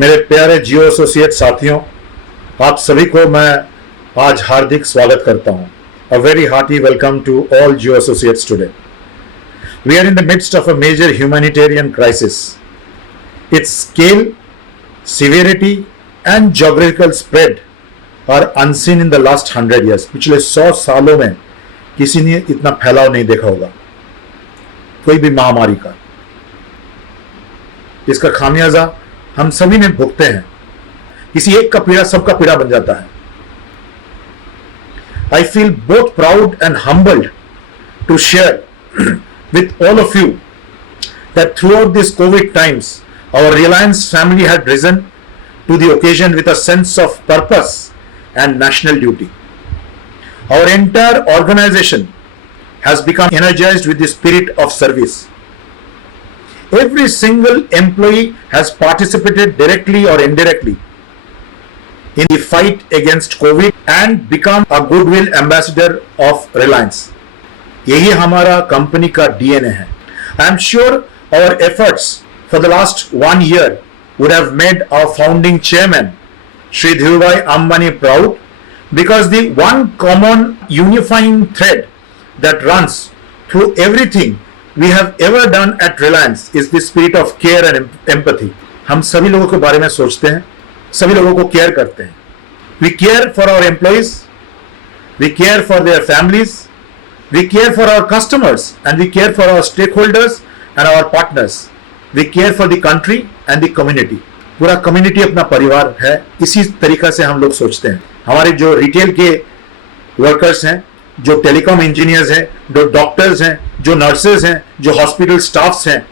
मेरे प्यारे जियो एसोसिएट साथियों, आप सभी को मैं आज हार्दिक स्वागत करता हूं। A very hearty welcome to all Jio associates today. We are in the midst of a major humanitarian crisis. Its scale, severity and geographical spread are unseen in the last 100 years. पिछले 100 सालों में किसी ने इतना फैलाव नहीं देखा होगा कोई भी महामारी का। इसका खामियाजा हम सभी ने भुगते हैं। किसी एक का पीड़ा सबका पीड़ा बन जाता है। I feel both proud and humbled to share with all of you that throughout these COVID times, our Reliance family had risen to the occasion with a sense of purpose and national duty. Our entire organization has become energized with the spirit of service. Every single employee has participated directly or indirectly in the fight against COVID and become a goodwill ambassador of Reliance. यही हमारा company का DNA है. I am sure our efforts for the last 1 year would have made our founding chairman, Shri Dhirubhai Ambani, proud, because the one common unifying thread that runs through everything we have ever done at Reliance is the spirit of care and empathy. हम सभी लोगों के बारे में सोचते हैं, सभी लोगों को केयर करते हैं. We care for our employees, we care for their families, we care for our customers, and we care for our stakeholders and our partners. We care for the country and the community. पूरा community अपना परिवार है. इसी तरीका से हम लोग सोचते हैं. हमारे जो रिटेल के वर्कर्स हैं, जो टेलीकॉम इंजीनियर्स हैं, जो डॉक्टर्स हैं, जो नर्सेज हैं, जो हॉस्पिटल स्टाफ्स हैं,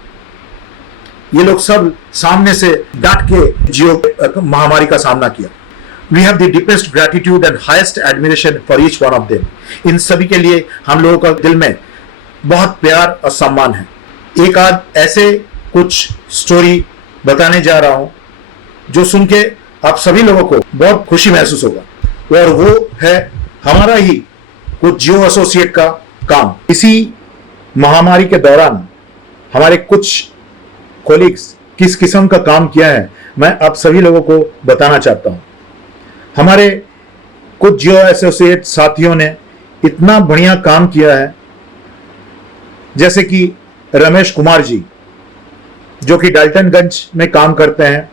ये लोग सब सामने से डट के जियो महामारी का सामना किया. We have the deepest gratitude and highest admiration for each one of them. इन सभी के लिए हम लोगों का दिल में बहुत प्यार और सम्मान है. एक आध ऐसे कुछ स्टोरी बताने जा रहा हूं जो सुन के आप सभी लोगों को बहुत खुशी महसूस होगा, और वो है हमारा ही कुछ जियो एसोसिएट का काम. इसी महामारी के दौरान हमारे कुछ कोलिग्स किस किस्म का काम किया है मैं आप सभी लोगों को बताना चाहता हूं. हमारे कुछ जियो एसोसिएट साथियों ने इतना बढ़िया काम किया है, जैसे कि रमेश कुमार जी जो कि डाल्टनगंज में काम करते हैं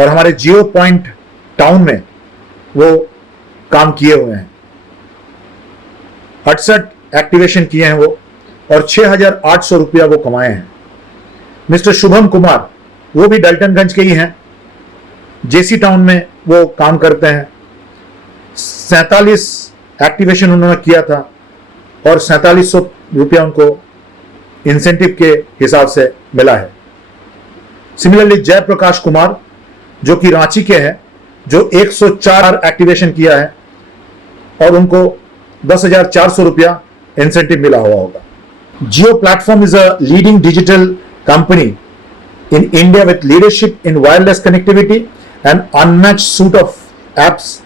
और हमारे जियो पॉइंट टाउन में वो काम किए हुए हैं. 68 एक्टिवेशन किए हैं वो और 6,800 रुपया वो कमाए हैं. मिस्टर शुभम कुमार वो भी डाल्टनगंज के ही हैं, जेसी टाउन में वो काम करते हैं. 47 एक्टिवेशन उन्होंने किया था और 4700 रुपया उनको इंसेंटिव के हिसाब से मिला है. सिमिलरली जयप्रकाश कुमार जो कि रांची के हैं, जो 104 एक्टिवेशन किया है और उनको 10,400 रुपया इंसेंटिव मिला हुआ होगा. Jio platform is a leading digital company in India with leadership in wireless connectivity and unmatched suite of apps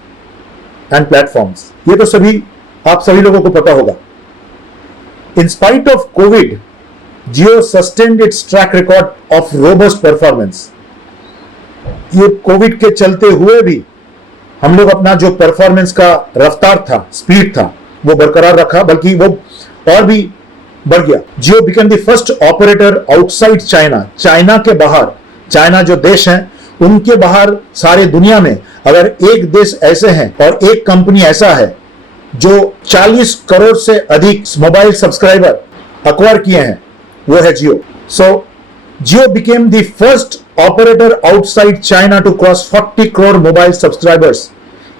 and platforms. ये तो सभी आप सभी लोगों को पता होगा. In spite of Covid, Jio sustained its track record of robust performance. ये कोविड के चलते हुए भी हम लोग अपना जो परफॉर्मेंस का रफ्तार था, स्पीड था, वो बरकरार रखा, बल्कि वो और भी बढ़ गया. Jio become the first operator outside China. China के बाहर, चाइना जो देश है उनके बाहर सारे दुनिया में अगर एक देश ऐसे हैं और एक कंपनी ऐसा है जो 40 करोड़ से अधिक मोबाइल सब्सक्राइबर अक्वायर किए हैं, वो है जियो. सो Jio became the first operator outside China to cross 40 crore mobile subscribers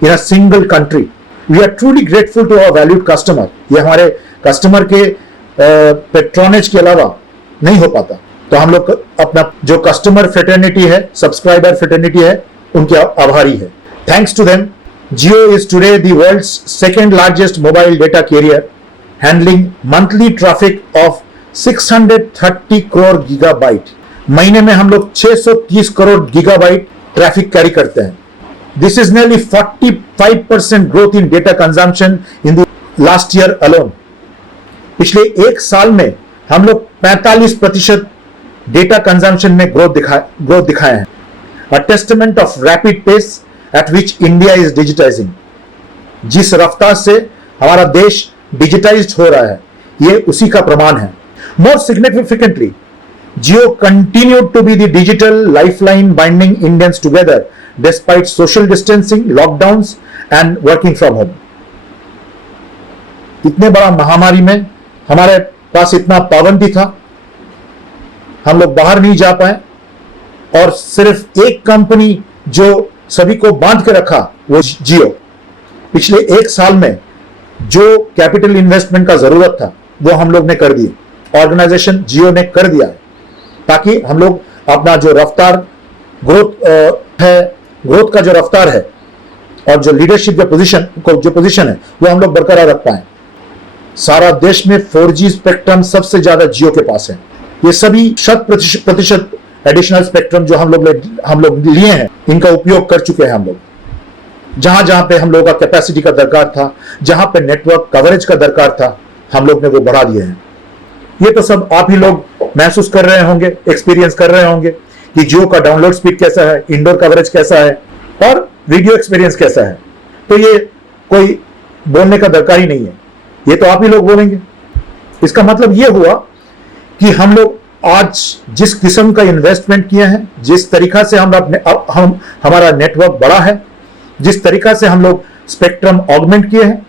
in a single country. We are truly grateful to our valued customer. ये हमारे कस्टमर के पेट्रोनेज के अलावा नहीं हो पाता. तो हम लोग अपना जो कस्टमर फ्रेटर्निटी है, सब्सक्राइबर फ्रेटर्निटी है, उनके आभारी है. Thanks to them, Jio is today the world's second largest mobile data carrier, handling monthly traffic of 630 crore gigabyte. महीने में हम लोग 630 करोड़ गीगाबाइट ट्रैफिक कैरी करते हैं. This is nearly 45% growth in data consumption in the last year alone. पिछले एक साल में हम लोग 45% डेटा कंजम्पशन में ग्रोथ दिखाए हैं. a testament of rapid pace at which India is digitizing. जिस रफ्तार से हमारा देश डिजिटाइज्ड हो रहा है, ये उसी का प्रमाण है. More significantly, Jio continued to be the digital lifeline binding Indians together despite social distancing, lockdowns and working from home. इतने बड़ा महामारी में हमारे पास इतना पाबंदी था, हम लोग बाहर नहीं जा पाए, और सिर्फ एक कंपनी जो सभी को बांध के रखा वो जियो. पिछले एक साल में जो कैपिटल इन्वेस्टमेंट का जरूरत था वो हम लोग ने कर दी, ऑर्गेनाइजेशन जियो ने कर दिया है, ताकि हम लोग अपना जो रफ्तार ग्रोथ का जो रफ्तार है और जो लीडरशिप जो पोजीशन है वो हम लोग बरकरार रख पाए. सारा देश में 4G स्पेक्ट्रम सबसे ज्यादा जियो के पास है. ये सभी 100% एडिशनल स्पेक्ट्रम जो हम लोग लिए हैं, इनका उपयोग कर चुके हैं हम लोग. जहां जहां पे हम लोगों का कैपेसिटी का दरकार था, जहां पे नेटवर्क कवरेज का दरकार था, हम लोग ने वो बढ़ा दिए हैं. ये तो सब आप ही लोग महसूस कर रहे होंगे, एक्सपीरियंस कर रहे होंगे कि जियो का डाउनलोड स्पीड कैसा है, इंडोर कवरेज कैसा है और वीडियो एक्सपीरियंस कैसा है. तो ये कोई बोलने का दरकार ही नहीं है, ये तो आप ही लोग बोलेंगे. इसका मतलब ये हुआ कि हम लोग आज जिस किस्म का इन्वेस्टमेंट किए हैं, जिस तरीका से हमारा नेटवर्क बढ़ा है, जिस तरीका से हम लोग स्पेक्ट्रम ऑगमेंट किए हैं,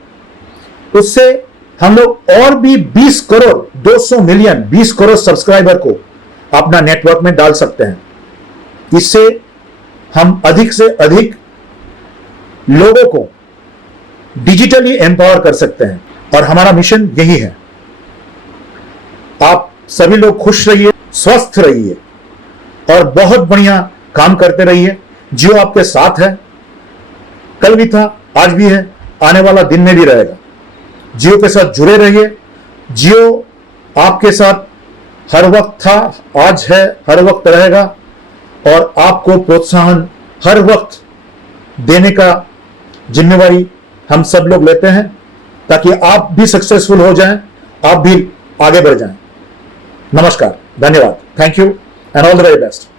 उससे हम लोग और भी 20 करोड़ 200 मिलियन 20 करोड़ सब्सक्राइबर को अपना नेटवर्क में डाल सकते हैं. इससे हम अधिक से अधिक लोगों को डिजिटली एम्पावर कर सकते हैं और हमारा मिशन यही है. आप सभी लोग खुश रहिए, स्वस्थ रहिए और बहुत बढ़िया काम करते रहिए. जियो आपके साथ है, कल भी था, आज भी है, आने वाला दिन में भी रहेगा. जियो के साथ जुड़े रहिए. जियो आपके साथ हर वक्त था, आज है, हर वक्त रहेगा और आपको प्रोत्साहन हर वक्त देने का जिम्मेवारी हम सब लोग लेते हैं, ताकि आप भी सक्सेसफुल हो जाएं, आप भी आगे बढ़ जाएं. नमस्कार, धन्यवाद, thank you and all the very best.